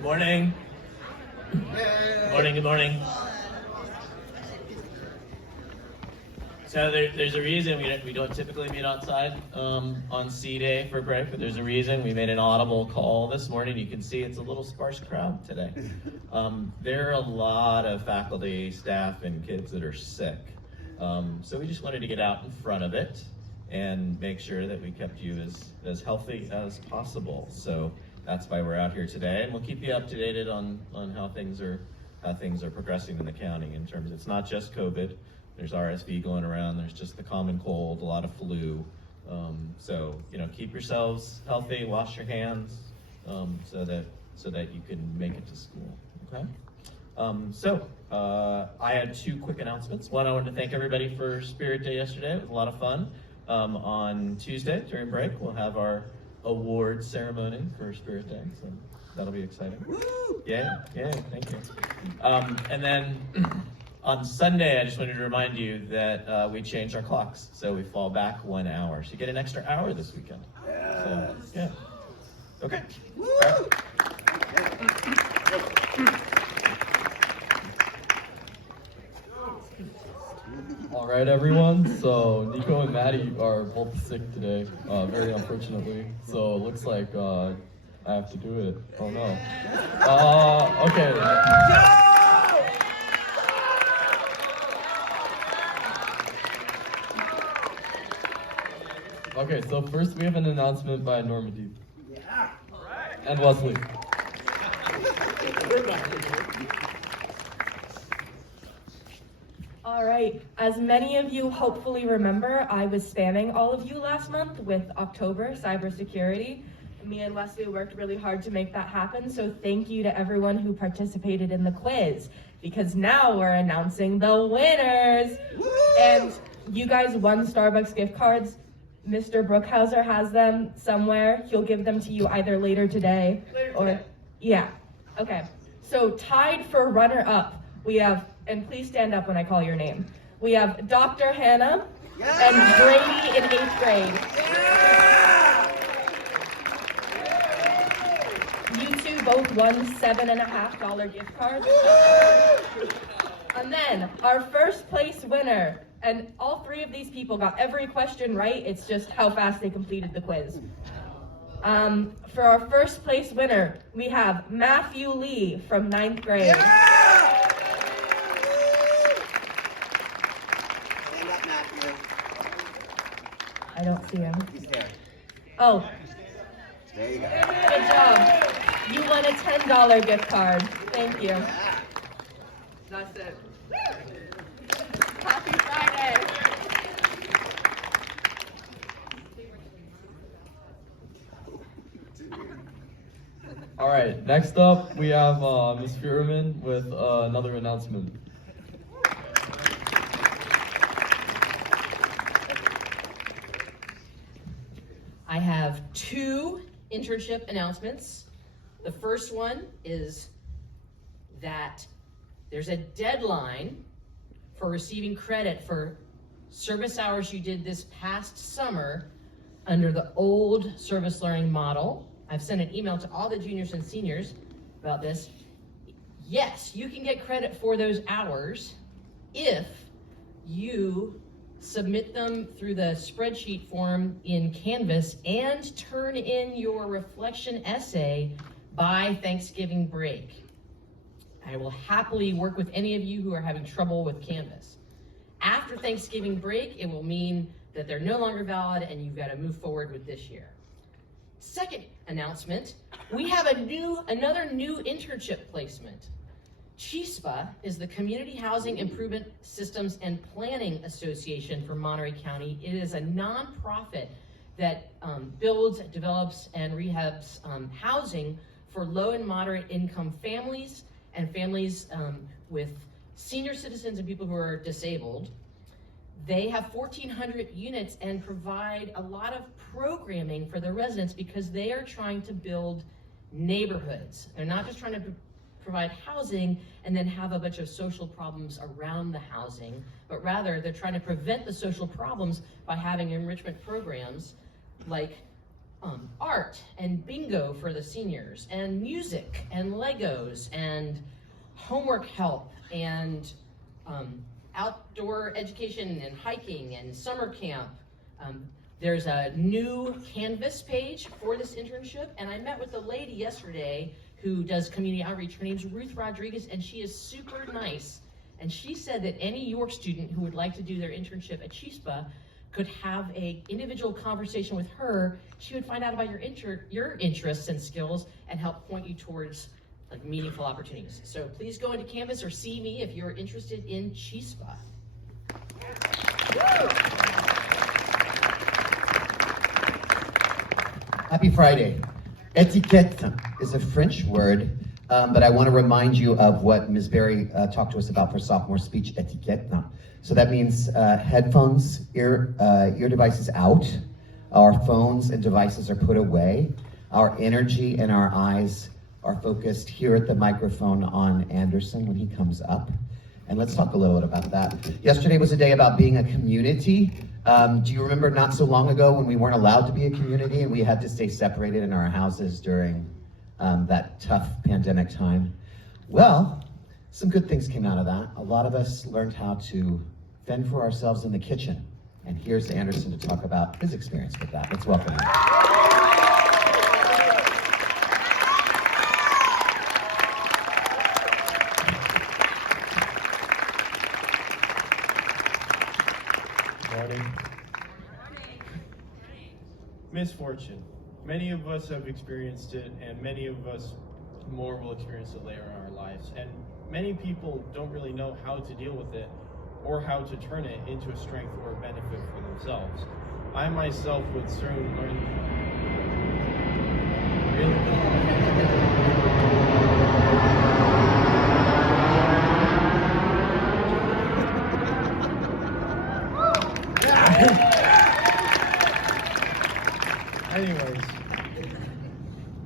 Good morning. Good morning, good morning. So there's a reason we don't typically meet outside on C Day for break, but there's a reason. We made an audible call this morning. You can see it's a little sparse crowd today. There are a lot of faculty, staff, and kids that are sick. So we just wanted to get out in front of it and make sure that we kept you as healthy as possible. So that's why we're out here today, and we'll keep you up to date on how things are progressing in the county in terms. It's not just COVID. There's RSV going around. There's just the common cold, a lot of flu. So keep yourselves healthy. Wash your hands so that you can make it to school. Okay. I had two quick announcements. One, I wanted to thank everybody for Spirit Day yesterday. It was a lot of fun. On Tuesday during break, we'll have our award ceremony for Spirit Day, so that'll be exciting. Woo! Yeah, thank you. And then on Sunday, I just wanted to remind you that we changed our clocks, so we fall back 1 hour. So you get an extra hour this weekend. Yes. So, yeah. Okay. Woo! All right. All right, everyone. So Nico and Maddie are both sick today, very unfortunately. So it looks like I have to do it. Oh no. Okay. Okay, so first we have an announcement by Normandy. Yeah. All right. And Wesley. All right, as many of you hopefully remember, I was spamming all of you last month with October cybersecurity. Me and Leslie worked really hard to make that happen, so thank you to everyone who participated in the quiz, because now we're announcing the winners. Woo! And you guys won Starbucks gift cards. Mr. Brookhauser has them somewhere. He'll give them to you either later today or, yeah, okay. So tied for runner-up, we have, and please stand up when I call your name. We have Dr. Hannah and Brady in 8th grade. You two both won $7.50 gift cards. And then our first place winner, and all three of these people got every question right, it's just how fast they completed the quiz. For our first place winner, we have Matthew Lee from 9th grade. Yeah! Stand up, Matthew. I don't see him. He's there. Oh, There you go. good job. You won a $10 gift card. Thank you. Yeah. That's it. Happy Friday. All right, next up we have Ms. Furman with another announcement. I have two internship announcements. The first one is that there's a deadline for receiving credit for service hours you did this past summer under the old service learning model. I've sent an email to all the juniors and seniors about this. Yes, you can get credit for those hours if you submit them through the spreadsheet form in Canvas and turn in your reflection essay by Thanksgiving break. I will happily work with any of you who are having trouble with Canvas. After Thanksgiving break, it will mean that they're no longer valid and you've got to move forward with this year. Second announcement, we have another new internship placement. CHISPA is the Community Housing Improvement Systems and Planning Association for Monterey County. It is a nonprofit that builds, develops, and rehabs housing for low and moderate income families and families with senior citizens and people who are disabled. They have 1,400 units and provide a lot of programming for the residents because they are trying to build neighborhoods. They're not just trying to provide housing and then have a bunch of social problems around the housing, but rather they're trying to prevent the social problems by having enrichment programs like art and bingo for the seniors, and music and Legos and homework help and outdoor education and hiking and summer camp. There's a new Canvas page for this internship, and I met with a lady yesterday who does community outreach. Her name's Ruth Rodriguez, and she is super nice. And she said that any York student who would like to do their internship at Chispa could have a individual conversation with her. She would find out about your interests and skills and help point you towards like meaningful opportunities. So please go into Canvas or see me if you're interested in Chispa. Happy Friday. Etiquette is a French word, but I want to remind you of what Ms. Berry talked to us about for sophomore speech etiquette. So that means headphones, ear devices out, our phones and devices are put away, our energy and our eyes are focused here at the microphone on Anderson when he comes up. And let's talk a little bit about that. Yesterday was a day about being a community. Do you remember not so long ago when we weren't allowed to be a community and we had to stay separated in our houses during that tough pandemic time? Well, some good things came out of that. A lot of us learned how to fend for ourselves in the kitchen. And here's Anderson to talk about his experience with that. Let's welcome him. Morning. Misfortune. Many of us have experienced it, and many of us more will experience it later in our lives. And many people don't really know how to deal with it or how to turn it into a strength or a benefit for themselves. I myself would soon learn. Anyways,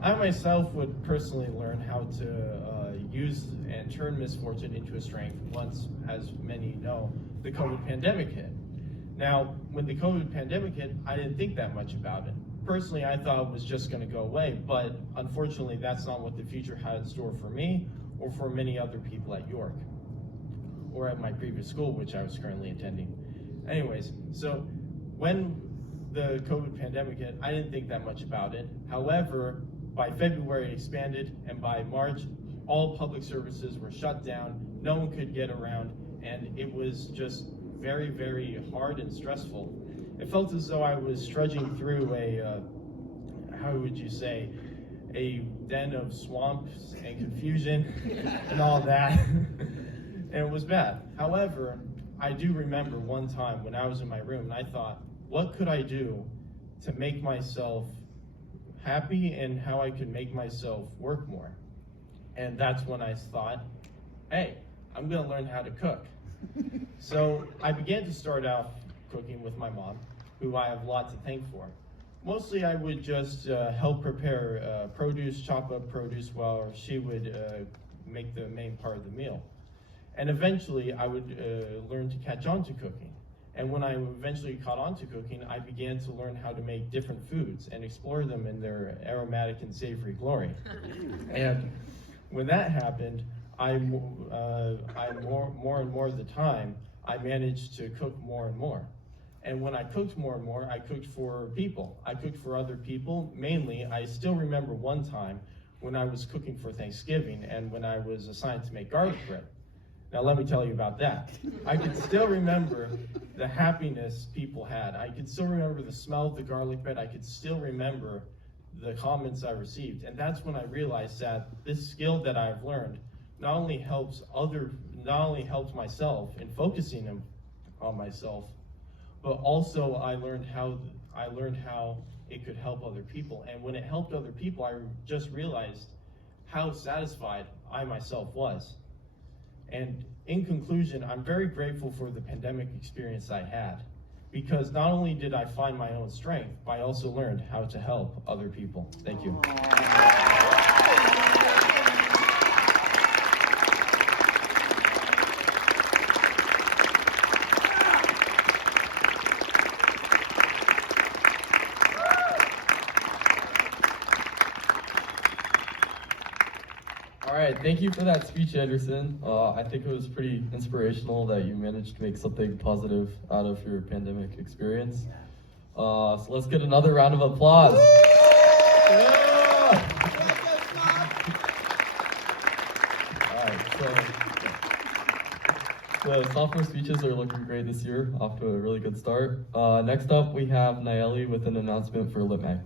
I myself would personally learn how to use and turn misfortune into a strength once, as many know, the COVID pandemic hit. Now, when the COVID pandemic hit, I didn't think that much about it. Personally, I thought it was just going to go away, but unfortunately, that's not what the future had in store for me or for many other people at York or at my previous school, which I was currently attending. Anyways, so when the COVID pandemic hit, I didn't think that much about it. However, by February it expanded, and by March, all public services were shut down, no one could get around, and it was just very, very hard and stressful. It felt as though I was trudging through a, how would you say, a den of swamps and confusion and all that, and it was bad. However, I do remember one time when I was in my room and I thought, what could I do to make myself happy and how I could make myself work more? And that's when I thought, hey, I'm gonna learn how to cook. So I began to start out cooking with my mom, who I have a lot to thank for. Mostly I would just help prepare produce, chop up produce, while she would make the main part of the meal. And eventually I would learn to catch on to cooking. And when I eventually caught on to cooking, I began to learn how to make different foods and explore them in their aromatic and savory glory. And when that happened, I more and more of the time, I managed to cook more and more. And when I cooked more and more, I cooked for people. I cooked for other people. Mainly, I still remember one time when I was cooking for Thanksgiving and when I was assigned to make garlic bread. Now let me tell you about that. I can still remember the happiness people had. I can still remember the smell of the garlic bread. I could still remember the comments I received. And that's when I realized that this skill that I've learned not only helps myself in focusing on myself, but also I learned how it could help other people. And when it helped other people, I just realized how satisfied I myself was. And in conclusion, I'm very grateful for the pandemic experience I had, because not only did I find my own strength, but I also learned how to help other people. Thank you. right, thank you for that speech, Anderson. I think it was pretty inspirational that you managed to make something positive out of your pandemic experience. So let's get another round of applause. Yeah! All right, so the sophomore speeches are looking great this year, off to a really good start. Next up, we have Nayeli with an announcement for LitMag.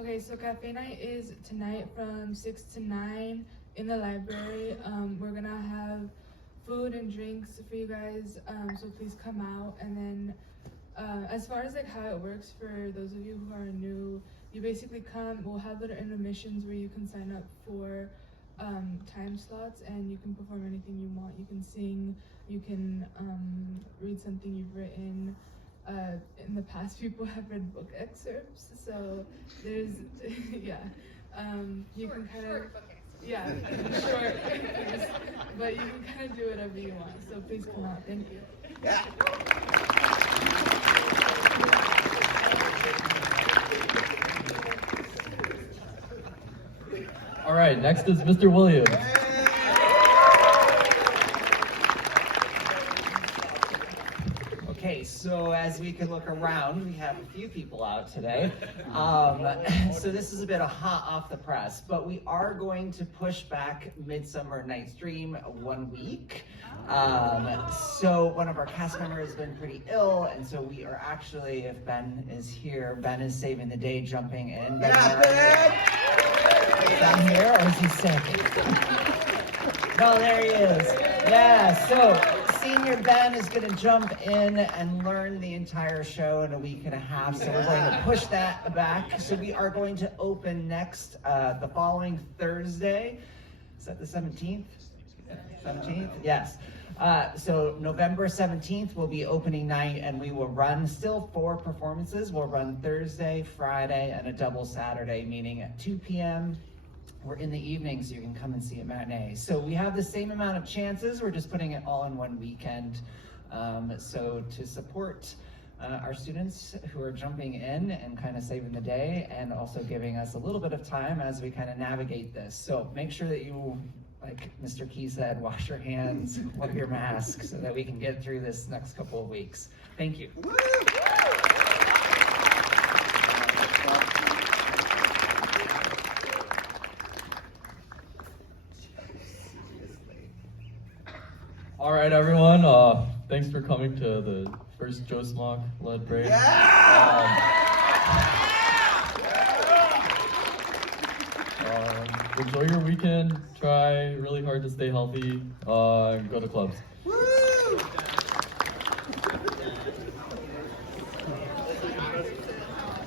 Okay, so cafe night is tonight from 6 to 9 in the library. We're gonna have food and drinks for you guys, so please come out. And then as far as like how it works for those of you who are new, you basically come, we'll have little intermissions where you can sign up for time slots and you can perform anything you want. You can sing, you can read something you've written. In the past, people have read book excerpts, so there's, yeah, you can kind of, yeah, short, but you can kind of do whatever you want, so please come out, thank you. Yeah. All right, next is Mr. Williams. Okay, so as we can look around, we have a few people out today. So this is a bit of hot off the press, but we are going to push back Midsummer Night's Dream 1 week. So one of our cast members has been pretty ill, and so we are actually, if Ben is here, Ben is saving the day, jumping in. Ben, is Ben here, or is he sick? No, there he is. Yeah, so Senior Ben is going to jump in and learn the entire show in a week and a half, so we're going to push that back. So we are going to open next, the following Thursday. Is that the 17th? 17th? Yes. So November 17th will be opening night, and we will run still 4 performances. We'll run Thursday, Friday, and a double Saturday, meaning at 2 p.m. We're in the evening, so you can come and see a matinee. So we have the same amount of chances. We're just putting it all in one weekend. So to support our students who are jumping in and kind of saving the day, and also giving us a little bit of time as we kind of navigate this. So make sure that you, like Mr. Key said, wash your hands, wear your mask, so that we can get through this next couple of weeks. Thank you. All right, everyone. Thanks for coming to the first Joe Smock led break. Enjoy your weekend. Try really hard to stay healthy. And go to clubs.